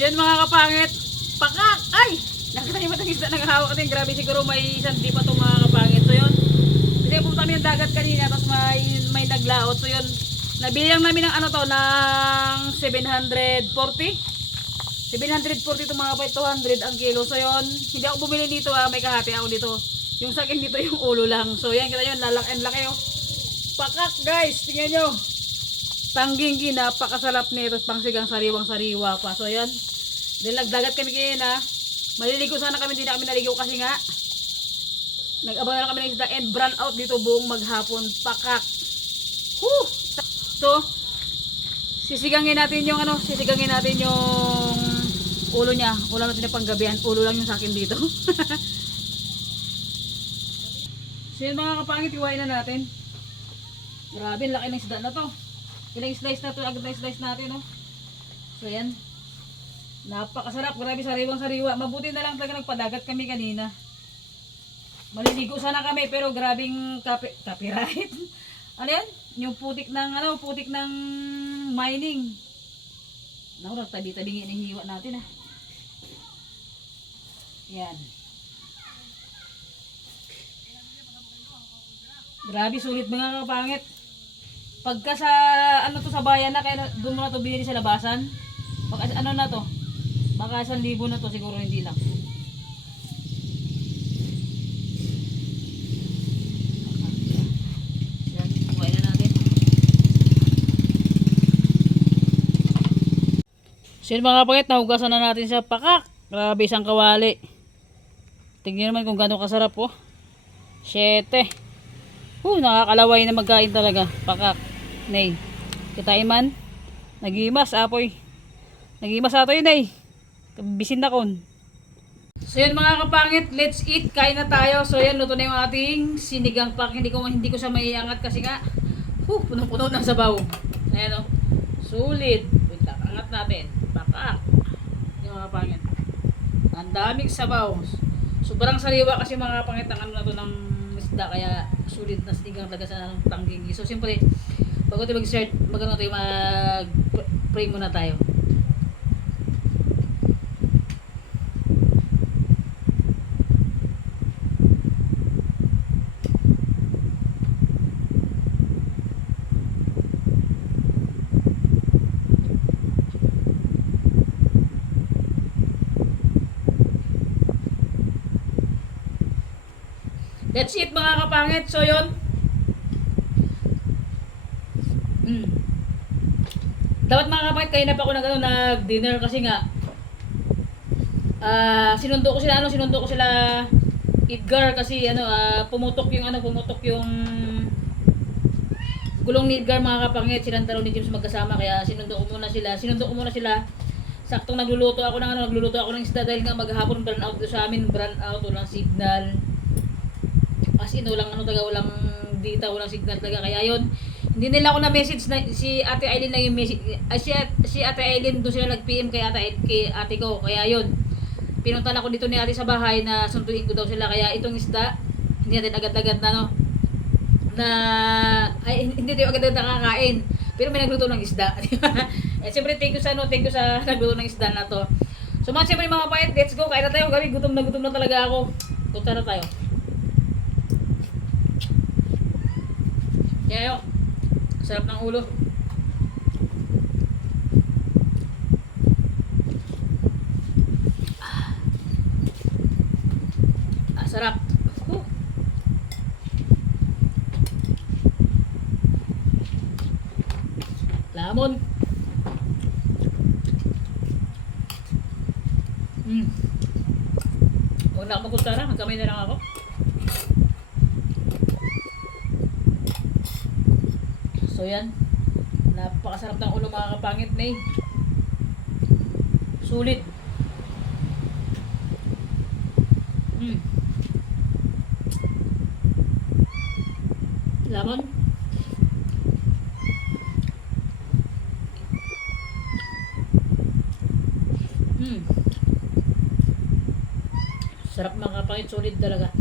So yun mga kapangit, pakak! Ay! Nakita niyo ba itong isda na hawak natin? Grabe siguro may isang di pa itong mga kapangit. So yun, kasi pumunta kami ng dagat kanina, tapos may naglaot. So yun, nabili lang namin ng ano to, ng 740. 740 itong mga kapangit, 200 ang kilo. So yun, hindi ako bumili dito may kahati ako dito. Yung sa akin dito yung ulo lang. So yan, kita nyo, laki oh. Pakak guys, tingnan nyo. Tangging napakasalap nito, pangsigang sariwang-sariwa pa. So yan, dahil nagdagat kami kanina, maliligo sana kami, hindi na kami naligo kasi nga nag-abang na lang kami ng isda and brown out dito buong maghapon. Pakak. Whew! So, sisigangin natin yung ulo niya. Ulo natin na panggabihan. Ulo lang yung sa akin dito. So yun mga kapangit, iwain na natin. Grabe, laki ng isda na to. Ilang slice na to, agad na slice natin, no? So yan. Napakasarap, grabe, sariwang-sariwa. Mabuti na lang talaga nagpadagat kami kanina. Maliligo sana kami, pero grabing copyright. Ano yan? Yung putik ng mining. Naku, tabi-tabingin ang hiwa natin, ah. Yan. Grabe, sulit mga kapangit. Pagka sa sa bayan na, kaya doon mo na to binili sa labasan. Baka na to? Baka 1,000 na to, siguro hindi lang. Yan, kuhain na natin. So yun mga kapangit, nahugasan na natin sa pakak. Grabe, isang kawali. Tingnan naman kung gano'ng kasarap po. 7. Nakakalaway na magkain talaga. Pakak. Nay. Kitain man. Nagimas, apoy. Nagimas ato yun, nay. Bisin na kon. So yun mga kapangit, let's eat. Kain na tayo. So yan, luto na yung ating sinigang pak. Hindi ko siya maiangat kasi nga punong-puno ng sabaw. Ayan o. Sulit. Wait lang, angat natin. Pakak. Yung mga kapangit. Ang daming sabaw. Sobrang sariwa kasi mga kapangit ng na to ng isda, kaya sulit na sinigang talaga sa tangging. So siyempre, bago tayo mag-start, mag-pray muna tayo. That's it mga kapangit. So yun, dapat mga kapangit, kanina pa ako nag-dinner kasi nga sinundo ko sila Edgar kasi pumutok yung gulong ni Edgar mga kapangit. Sinanta raw ni James magkasama, kaya sinundo ko muna sila. Saktong nagluluto ako ng isda dahil nga maghapon brown out sa amin, walang signal. As in, walang data, walang signal talaga. Kaya yun, hindi nila ako na-message na si Ate Aileen lang yung message. Si Ate Aileen, doon sila nag-PM kay ate ko. Kaya yun, pinuntan ako dito ni ate sa bahay na sunduin ko daw sila. Kaya itong isda, hindi natin agad-agad hindi tayo agad-agad nakakain. Pero may nagluto ng isda. At siyempre, thank you sa nagluto ng isda na to. So mga siyempre mga kapangit, let's go. Kain na tayo. Gabi, gutom na talaga ako. Punta na tayo. Kaya yun, sarap ng ulo. Sarap. Lamon. Huwag na ako magkutsara, magkamay na lang ako. So yan, napakasarap ng ulo mga kapangit na sulit. Lamon. Sarap mga kapangit, sulit talaga.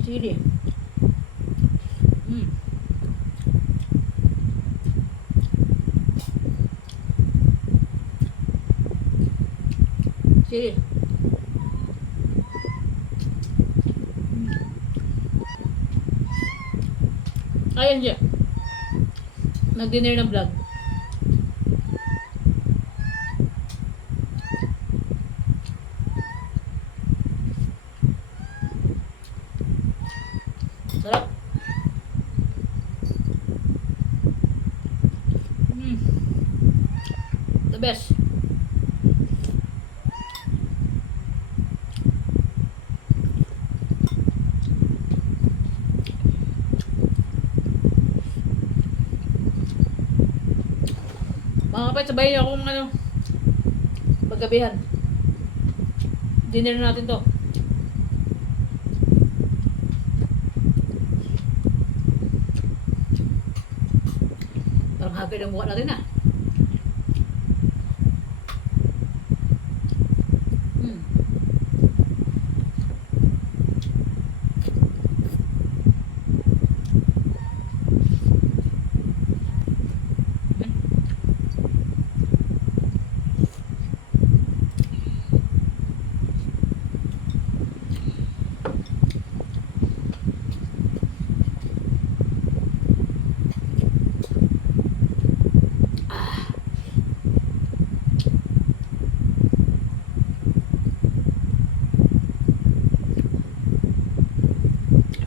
Sili. Mm. Chili. Ayan siya. Nag-dinner ng vlog. Sarap. The best. Mga kapit, sabayin niyo akong paggabihan. Dinner natin to. Parang hagard ang mukha natin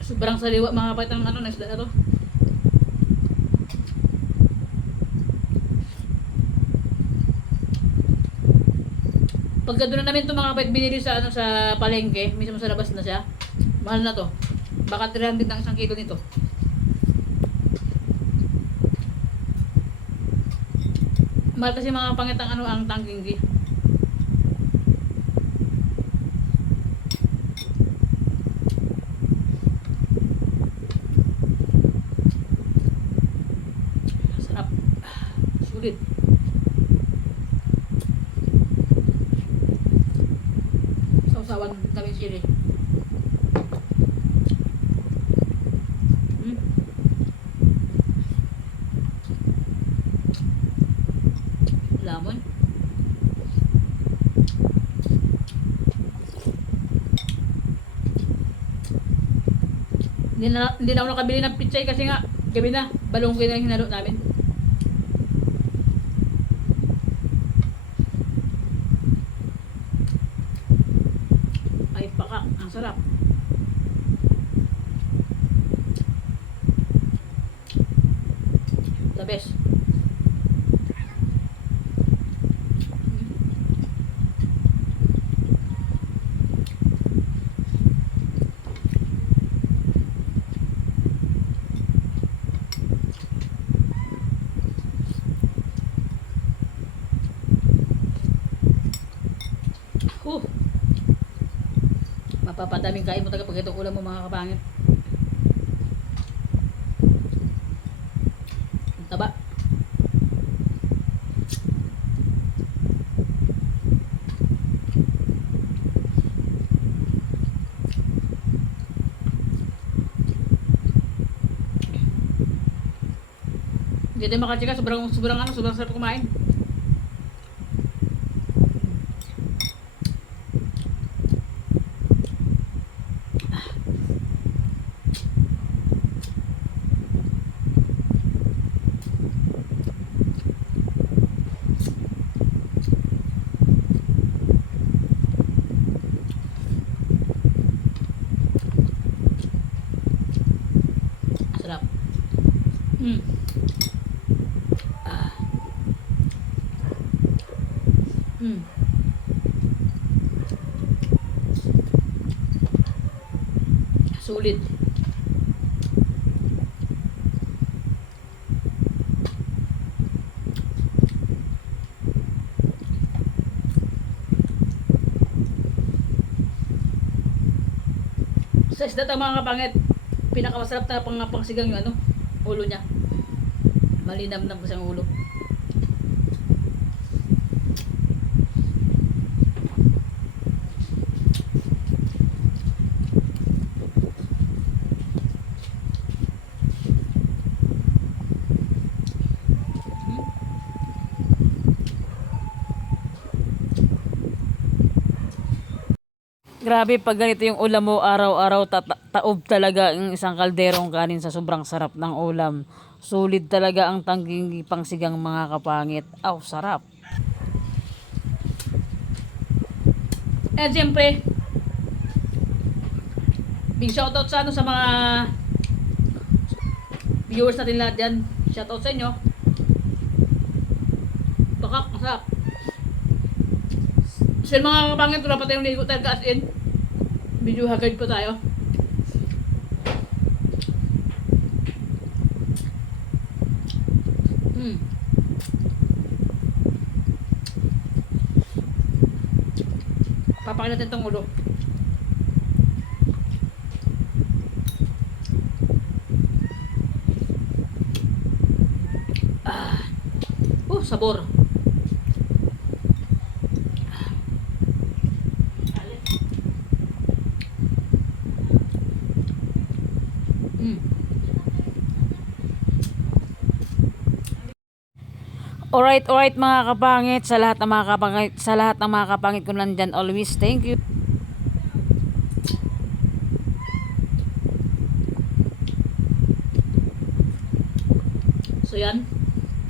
Sobrang saliwa mga kapit ng na isda na to. Pagka doon na namin ito mga kapit binili sa sa palengke, mismo sa labas na siya. Mahal na to. Baka 300 ang isang kilo nito. Mahal kasi mga pangit ang ang tangking. Sarap. Sulit. Sausawan kami sili. Lamon. Hindi na ako nakabili ng pitsay kasi nga gabi na, balonggoy na yung hinalo namin. Ay pakak, ang sarap. The best. Mapapadaming kain mo taga pag itong ulam mo mga kapangit. Ang taba. Hindi tayo makachika, sobrang sarap kumain. Sarap. Sulit. Sa isda mga kapangit, pinakamasarap na pangsigang yung ulo niya. Malinamnam kasi ang ulo. Grabe pag ganito yung ulam mo araw-araw taob talaga ang isang kalderong kanin sa sobrang sarap ng ulam. Solid talaga ang tangging pangsigang mga kapangit. Aw, sarap. And siyempre, big shoutout sa ano sa mga viewers natin lahat dyan. Shoutout sa inyo. Bakak, masarap. So mga kapangit, wala pa tayong ligo talaga as in. Medyo haggard pa tayo. Papakin natin itong ulo. Sabor. Alright mga kapangit, sa lahat ng mga kapangit ko nandyan always, thank you. So yan,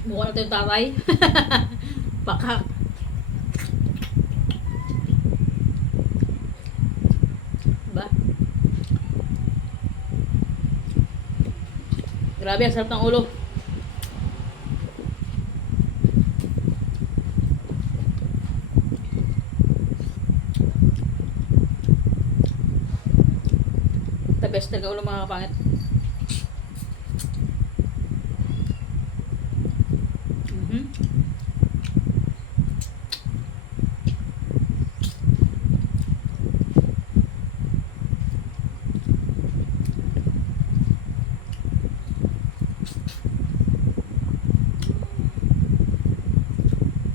mukha natin yung taray. Pakak. Diba? Grabe, ang sarap ng ulo. The best talaga ulo mga kapangit.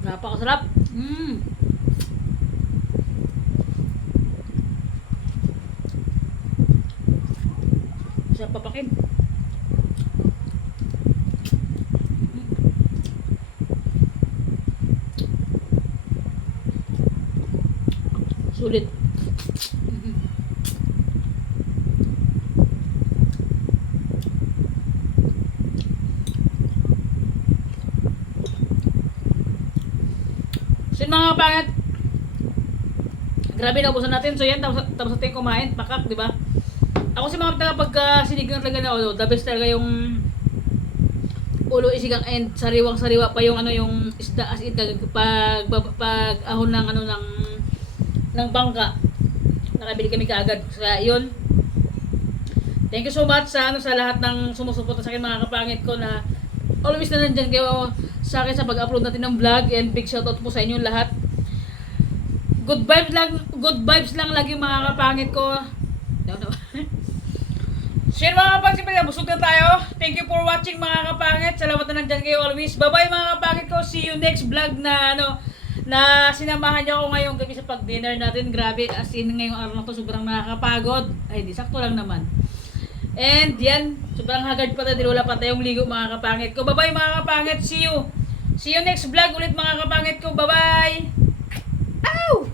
Napakasarap. Sarap papakin. Sulit. So yun mga kapangit, grabe naubusan natin. So yan, tapos natin kumain, pakak, di ba? Ako si mga talaga pagka sinigang talaga na ulo, the best talaga yung ulo isigang and sariwang-sariwa pa yung ano yung isda as in pag ahon ng ano ng bangka. Nakabili kami kaagad. Kaya yun. Thank you so much sa ano sa lahat ng sumusuporta sa akin mga kapangit ko na always na nandiyan kayo sa akin sa pag-upload natin ng vlog, and big shoutout po sa inyo lahat. Good vibes lang lagi mga kapangit ko. No. Share mga kapangit, busog na tayo. Thank you for watching mga kapangit. Salamat na nandiyan kayo always. Bye-bye mga kapangit ko. See you next vlog na na sinamahan niyo ako ngayong gabi sa pag-dinner natin. Grabe, as in ngayong araw na to sobrang nakakapagod. Ay, di sakto lang naman. And yan, sobrang haggard pa tayo, wala pa tayong ligo mga kapangit ko. Bye-bye mga kapangit, see you next vlog ulit mga kapangit ko. Bye-bye. Ow!